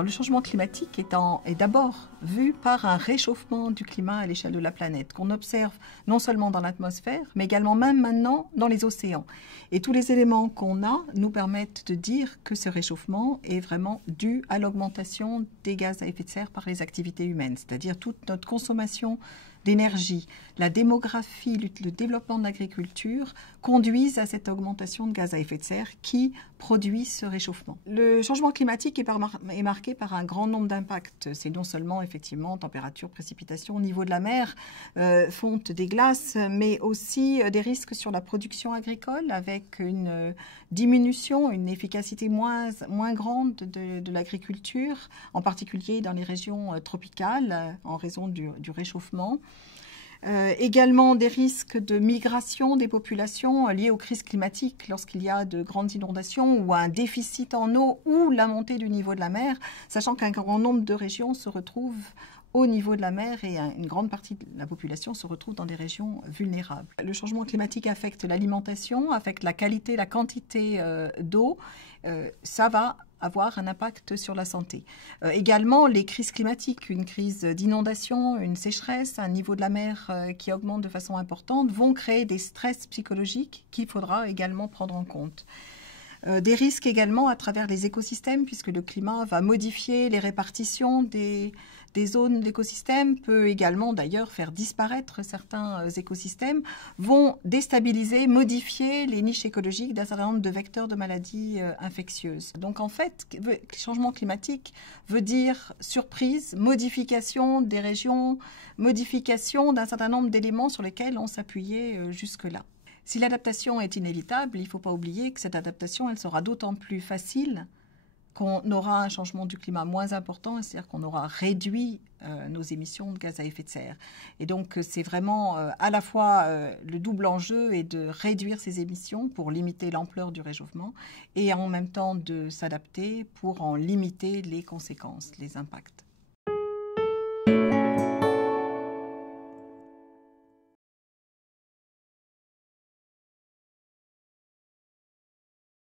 Alors, le changement climatique est d'abord vu par un réchauffement du climat à l'échelle de la planète, qu'on observe non seulement dans l'atmosphère, mais également même maintenant dans les océans. Et tous les éléments qu'on a nous permettent de dire que ce réchauffement est vraiment dû à l'augmentation des gaz à effet de serre par les activités humaines, c'est-à-dire toute notre consommation d'énergie, la démographie, le développement de l'agriculture conduisent à cette augmentation de gaz à effet de serre qui produit ce réchauffement. Le changement climatique est marqué par un grand nombre d'impacts. C'est non seulement effectivement température, précipitation au niveau de la mer, fonte des glaces, mais aussi des risques sur la production agricole avec une diminution, une efficacité moins grande de l'agriculture, en particulier dans les régions tropicales en raison du réchauffement. Également des risques de migration des populations liés aux crises climatiques lorsqu'il y a de grandes inondations ou un déficit en eau ou la montée du niveau de la mer, sachant qu'un grand nombre de régions se retrouvent au niveau de la mer et une grande partie de la population se retrouve dans des régions vulnérables. Le changement climatique affecte l'alimentation, affecte la qualité, la quantité d'eau. Ça va avoir un impact sur la santé. Également, les crises climatiques, une crise d'inondation, une sécheresse, un niveau de la mer qui augmente de façon importante, vont créer des stress psychologiques qu'il faudra également prendre en compte. Des risques également à travers les écosystèmes, puisque le climat va modifier les répartitions des zones d'écosystèmes, peut également d'ailleurs faire disparaître certains écosystèmes, vont déstabiliser, modifier les niches écologiques d'un certain nombre de vecteurs de maladies infectieuses. Donc en fait, le changement climatique veut dire surprise, modification des régions, modification d'un certain nombre d'éléments sur lesquels on s'appuyait jusque-là. Si l'adaptation est inévitable, il ne faut pas oublier que cette adaptation, elle sera d'autant plus facile qu'on aura un changement du climat moins important, c'est-à-dire qu'on aura réduit nos émissions de gaz à effet de serre. Et donc, c'est vraiment à la fois le double enjeu est de réduire ces émissions pour limiter l'ampleur du réchauffement et en même temps de s'adapter pour en limiter les conséquences, les impacts.